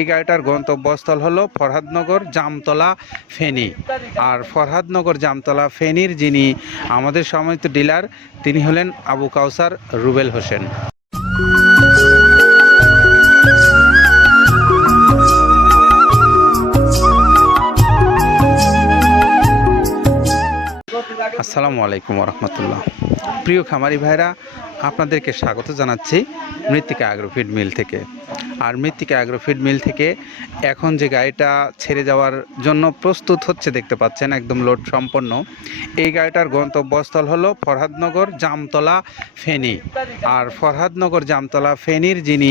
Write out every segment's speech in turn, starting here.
এই গাড়িটার গন্তব্যস্থল হলো ফরহাদনগর জামতলা ফেনী। আর ফরহাদনগর জামতলা ফেনীর যিনি আমাদের সম্মানিত ডিলার তিনি হলেন আবু কাউসার রুবেল হোসেন। আসসালামু আলাইকুম রহমতুল্লাহ। প্রিয় খামারি ভাইরা, আপনাদেরকে স্বাগত জানাচ্ছি মৃত্তিকা অ্যাগ্রোফিড মিল থেকে। আর মৃত্তিকা অ্যাগ্রোফিড মিল থেকে এখন যে গাড়িটা ছেড়ে যাওয়ার জন্য প্রস্তুত হচ্ছে দেখতে পাচ্ছেন, একদম লোড সম্পন্ন। এই গাড়িটার গন্তব্যস্থল হলো ফরহাদনগর জামতলা ফেনী। আর ফরহাদনগর জামতলা ফেনীর যিনি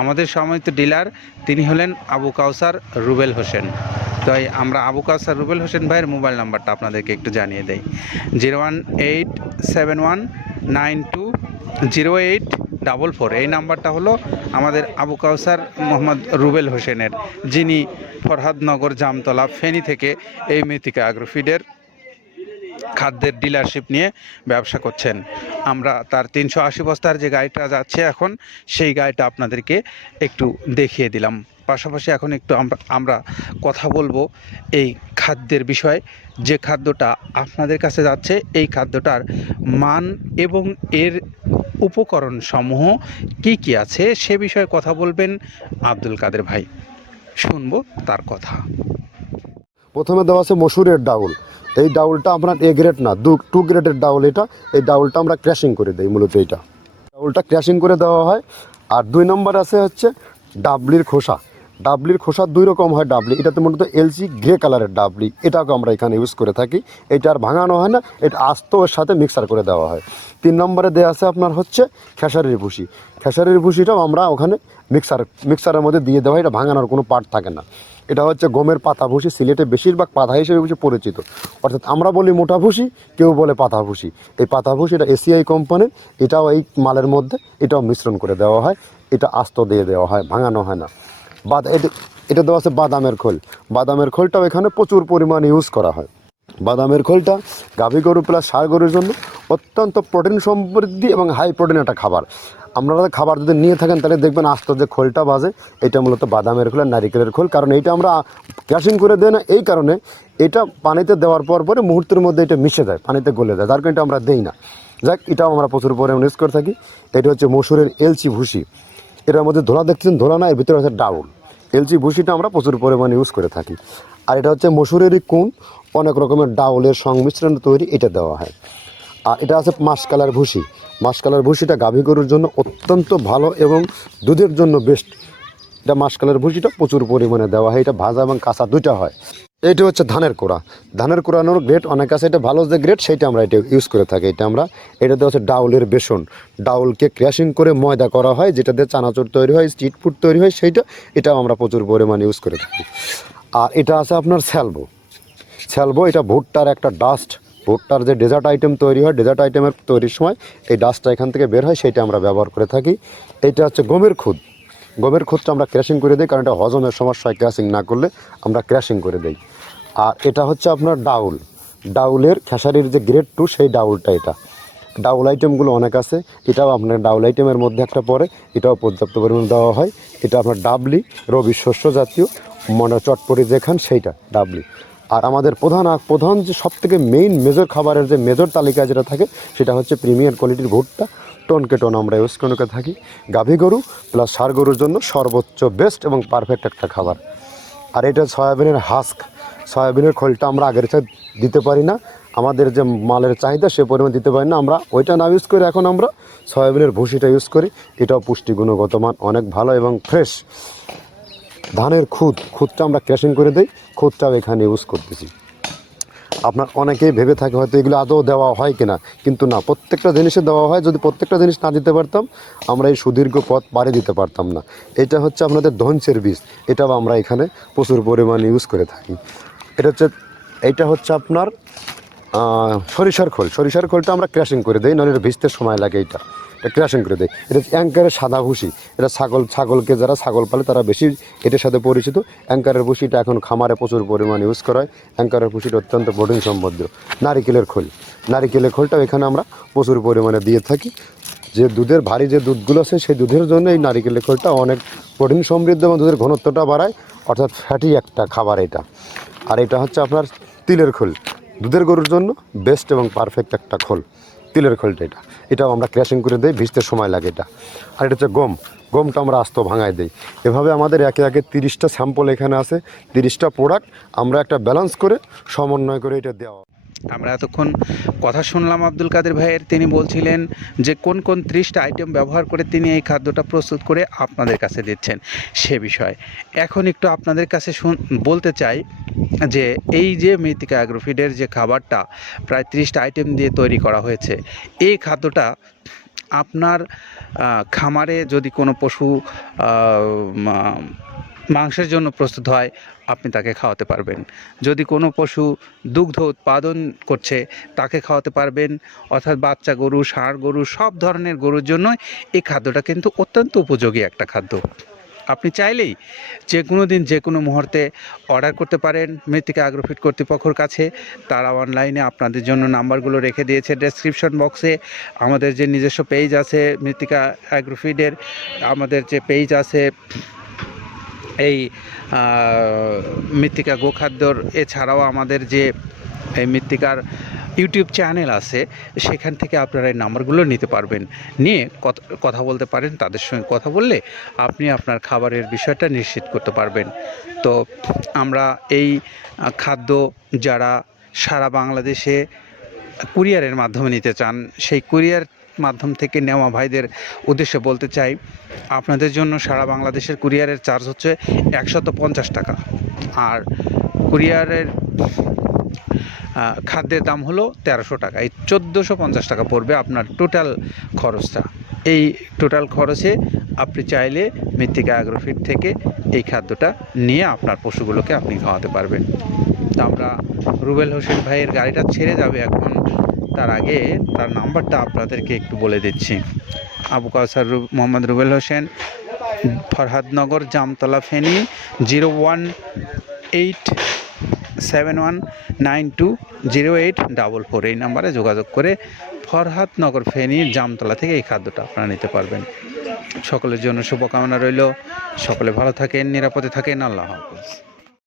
আমাদের সম্মানিত ডিলার তিনি হলেন আবু কাউসার রুবেল হোসেন। তাই আমরা আবু কাউসার রুবেল হোসেন ভাইয়ের মোবাইল নাম্বারটা আপনাদেরকে একটু জানিয়ে দেই। 01871920844। এই নাম্বারটা হলো আমাদের আবু কাউসার মোহাম্মদ রুবেল হোসেনের, যিনি ফরহাদনগর জামতলা ফেনী থেকে এই মৃত্তিকা অ্যাগ্রোফিডের খাদ্যের ডিলারশিপ নিয়ে ব্যবসা করছেন। আমরা তার 380 বস্তার যে গাড়িটা যাচ্ছে এখন, সেই গাড়িটা আপনাদেরকে একটু দেখিয়ে দিলাম। পাশাপাশি এখন একটু আমরা কথা বলবো এই খাদ্যের বিষয়ে। যে খাদ্যটা আপনাদের কাছে যাচ্ছে, এই খাদ্যটার মান এবং এর উপকরণ সমূহ কি কি আছে সে বিষয়ে কথা বলবেন আব্দুল কাদের ভাই। শুনবো তার কথা। প্রথমে দেওয়া আছে মসুরের ডাউল। এই ডাউলটা আপনার এ গ্রেড না, 2 গ্রেডের ডাউল এটা। এই ডাউলটা আমরা ক্র্যাশিং করে দিই, মূলত এইটা ডাউলটা ক্র্যাশিং করে দেওয়া হয়। আর 2 নম্বর আছে হচ্ছে ডাবলির খোসা। ডাবলির খোসা 2 রকম হয় ডাবলি, এটাতে মূলত এলসি গ্রে কালারের ডাবলি, এটাকে আমরা এখানে ইউজ করে থাকি। এটা আর ভাঙানো হয় না, এটা আস্ত ওর সাথে মিক্সার করে দেওয়া হয়। 3 নম্বরে দেওয়া আছে আপনার হচ্ছে খেসারির ভুসি। খেসারির ভুসিটাও আমরা ওখানে মিক্সারের মধ্যে দিয়ে দেওয়া হয়, এটা ভাঙানোর কোনো পার্ট থাকে না। এটা হচ্ছে গমের পাতা ভুসি, সিলেটে বেশিরভাগ পাতা হিসেবে পরিচিত। অর্থাৎ আমরা বলি মোটা ভুসি, কেউ বলে পাতা ভুসি। এই পাতা ভুসি এটা এসিআই কোম্পানির, এটাও এই মালের মধ্যে এটাও মিশ্রণ করে দেওয়া হয়। এটা আস্ত দিয়ে দেওয়া হয়, ভাঙানো হয় না। এটা দেওয়া আছে বাদামের খোল। বাদামের খোলটাও এখানে প্রচুর পরিমাণে ইউজ করা হয়। বাদামের খোলটা গাভী গরু প্লাস ষাঁড় গরুর জন্য অত্যন্ত প্রোটিন সমৃদ্ধি এবং হাই প্রোটিন একটা খাবার। আপনারা খাবার যদি নিয়ে থাকেন তাহলে দেখবেন আস্ত যে খোলটা বাজে, এটা মূলত বাদামের খোল আর নারিকেলের খোল। কারণ এইটা আমরা ক্র্যাশিং করে দেয় না, এই কারণে এটা পানিতে দেওয়ার পরে মুহূর্তের মধ্যে এটা মিশে যায়, পানিতে গলে যায়, যার কারণে এটা আমরা দেই না। যাক, এটাও আমরা প্রচুর পরিমাণে ইউজ করে থাকি। এটা হচ্ছে মসুরের এলচি ভুসি। এটার মধ্যে ধোলা দেখছেন, ধোলা না, এর ভিতরে হচ্ছে ডাউল। এলচি ভুসিটা আমরা প্রচুর পরিমাণে ইউজ করে থাকি। আর এটা হচ্ছে মসুরেরই কুন, অনেক রকমের ডাউলের সংমিশ্রণ তৈরি, এটা দেওয়া হয়। আর এটা আছে মাসকালার ভুসি। মাসকালার ভুসিটা গাভী গরুর জন্য অত্যন্ত ভালো এবং দুধের জন্য বেস্ট। এটা মাসকালার ভুসিটা প্রচুর পরিমাণে দেওয়া হয়, এটা ভাজা এবং কাঁচা দুইটা হয়। এইটা হচ্ছে ধানের কোড়া। ধানের কোড়ানোর গ্রেড অনেক আছে, এটা ভালো যে গ্রেড সেইটা আমরা এটা ইউজ করে থাকি। এটাতে হচ্ছে ডাউলের বেসন। ডাউলকে ক্র্যাশিং করে ময়দা করা হয়, যেটা দিয়ে চানাচুর তৈরি হয়, স্ট্রিট ফুড তৈরি হয়, এটাও আমরা প্রচুর পরিমাণে ইউজ করে থাকি। আর এটা আছে আপনার স্যালবো। এটা ভুট্টার একটা ডাস্ট। ভুট্টার যে ডেজার্ট আইটেম তৈরি হয়, ডেজার্ট আইটেমের তৈরির সময় এই ডাস্টটা এখান থেকে বের হয়, সেইটা আমরা ব্যবহার করে থাকি। এইটা হচ্ছে গমের খুদ। গমের খুদটা আমরা ক্র্যাশিং করে দিই, কারণ এটা হজমের সমস্যা হয়, ক্র্যাশিং না করলে আমরা ক্র্যাশিং করে দিই। আর এটা হচ্ছে আপনার ডাউলের খেসারির যে গ্রেড 2, সেই ডাউলটা। এটা ডাউল আইটেমগুলো অনেক আছে, এটাও আপনার ডাউল আইটেমের মধ্যে একটা পড়ে, এটাও পর্যাপ্ত পরিমাণ দেওয়া হয়। এটা আপনার ডাবলি, রবি শস্য জাতীয় চটপটি যেখান সেইটা ডাবলি। আর আমাদের প্রধান যে সবথেকে মেইন মেজর খাবারের যে মেজর তালিকা যেটা থাকে, সেটা হচ্ছে প্রিমিয়ার কোয়ালিটির ভুট্টা। টনকে টন আমরা ইউজ করে থাকি। গাভী গরু প্লাস ষাঁড় গরুর জন্য সর্বোচ্চ বেস্ট এবং পারফেক্ট একটা খাবার। আর এটা সয়াবিনের হাস্ক। সয়াবিনের খোলটা আমরা আগের সাথে দিতে পারি না, আমাদের যে মালের চাহিদা সে পরিমাণ দিতে পারি না, আমরা ওইটা না ইউজ করে এখন আমরা সয়াবিনের ভুসিটা ইউজ করি। এটাও পুষ্টি গুণগত মান অনেক ভালো এবং ফ্রেশ। ধানের খুদটা আমরা ক্র্যাশিং করে দিই, খুদটাও এখানে ইউজ করতেছি। আপনার অনেকেই ভেবে থাকে হয়তো এগুলো আদৌ দেওয়া হয় কিনা, কিন্তু না, প্রত্যেকটা জিনিসে দেওয়া হয়। যদি প্রত্যেকটা জিনিস না দিতে পারতাম, আমরা এই সুদীর্ঘ পথ পাড়ি দিতে পারতাম না। এটা হচ্ছে আপনাদের ধনসের বীজ, এটাও আমরা এখানে প্রচুর পরিমাণে ইউজ করে থাকি। এইটা হচ্ছে আপনার সরিষার খোলটা আমরা ক্র্যাশিং করে দিই, নাহলে এটা ভিজতে সময় লাগে। এটা ক্র্যাশিং করে দেয়। এটা অ্যাঙ্কারের সাদা ভুসি। এটা ছাগলকে যারা ছাগল পালে তারা বেশি এটার সাথে পরিচিত। অ্যাঙ্কারের ভুসিটা এখন খামারে প্রচুর পরিমাণে ইউজ করা হয়। অ্যাঙ্কারের ভুসিটা অত্যন্ত প্রোটিন সমৃদ্ধ। নারিকেলের খোলটাও এখানে আমরা প্রচুর পরিমাণে দিয়ে থাকি। যে দুধের ভারী যে দুধগুলো আছে সেই দুধের জন্য এই নারিকেলের খোলটা অনেক প্রোটিন সমৃদ্ধ এবং দুধের ঘনত্বটা বাড়ায়, অর্থাৎ ফ্যাটি একটা খাবার এটা। আর এটা হচ্ছে আপনার তিলের খোল, দুধের গরুর জন্য বেস্ট এবং পারফেক্ট একটা খোল, তিলের খোলটা এটাও আমরা ক্র্যাশিং করে দিই, ভিজতে সময় লাগে এটা। আর এটা হচ্ছে গমটা আমরা আস্ত ভাঙায় দিই। এভাবে আমাদের একে একে 30টা স্যাম্পল এখানে আছে, 30টা প্রোডাক্ট আমরা একটা ব্যালেন্স করে সমন্বয় করে এটা দেওয়া। আমরা এতক্ষণ কথা শুনলাম আব্দুল কাদের ভাইয়ের, তিনি বলছিলেন যে কোন কোন 30টা আইটেম ব্যবহার করে তিনি এই খাদ্যটা প্রস্তুত করে আপনাদের কাছে দিচ্ছেন সে বিষয়। এখন একটু আপনাদের কাছে বলতে চাই যে এই যে মৃত্তিকা অ্যাগ্রোফিডের যে খাবারটা প্রায় 30টা আইটেম দিয়ে তৈরি করা হয়েছে, এই খাদ্যটা আপনার খামারে যদি কোনো পশু মাংসের জন্য প্রস্তুত হয়, আপনি তাকে খাওয়াতে পারবেন। যদি কোনো পশু দুগ্ধ উৎপাদন করছে তাকে খাওয়াতে পারবেন, অর্থাৎ বাচ্চা গরু, ষাঁড় গরু, সব ধরনের গরুর জন্য এই খাদ্যটা কিন্তু অত্যন্ত উপযোগী একটা খাদ্য। আপনি চাইলেই যে কোনো দিন যে কোনো মুহূর্তে অর্ডার করতে পারেন মৃত্তিকা অ্যাগ্রোফিড কর্তৃপক্ষের কাছে। তারা অনলাইনে আপনাদের জন্য নাম্বারগুলো রেখে দিয়েছে ডেসক্রিপশন বক্সে। আমাদের যে নিজস্ব পেজ আছে মৃত্তিকা অ্যাগ্রোফিডের, আমাদের যে পেজ আছে এই মৃত্তিকা গোখাদ্যর, এছাড়াও আমাদের যে এই মৃত্তিকার ইউটিউব চ্যানেল আছে, সেখান থেকে আপনারা এই নাম্বারগুলো নিতে পারবেন, নিয়ে কথা বলতে পারেন। তাদের সঙ্গে কথা বললে আপনি আপনার খাবারের বিষয়টা নিশ্চিত করতে পারবেন। তো আমরা এই খাদ্য যারা সারা বাংলাদেশে কুরিয়ারের মাধ্যমে নিতে চান, সেই কুরিয়ার মাধ্যম থেকে নেওয়া ভাইদের উদ্দেশ্যে বলতে চাই, আপনাদের জন্য সারা বাংলাদেশের কুরিয়ারের চার্জ হচ্ছে 150 টাকা। আর কুরিয়ারের খাদ্যের দাম হলো 1300 টাকা। এই 1450 টাকা পড়বে আপনার টোটাল খরচটা। এই টোটাল খরচে আপনি চাইলে মৃত্তিকা অ্যাগ্রোফিড থেকে এই খাদ্যটা নিয়ে আপনার পশুগুলোকে আপনি খাওয়াতে পারবেন। তো আমরা রুবেল হোসেন ভাইয়ের গাড়িটা ছেড়ে যাবে এখন, তার আগে তার নাম্বারটা আপনাদেরকে একটু বলে দিচ্ছি। আবু কাউসার মোহাম্মদ রুবেল হোসেন, ফরহাদনগর, জামতলা, ফেনী, 01871920844। এই নাম্বারে যোগাযোগ করে ফরহাদনগর, ফেনী, জামতলা থেকে এই খাদ্যটা আপনারা নিতে পারবেন। সকলের জন্য শুভকামনা রইল, সকলে ভালো থাকেন, নিরাপদে থাকেন। আল্লাহ হাফেজ।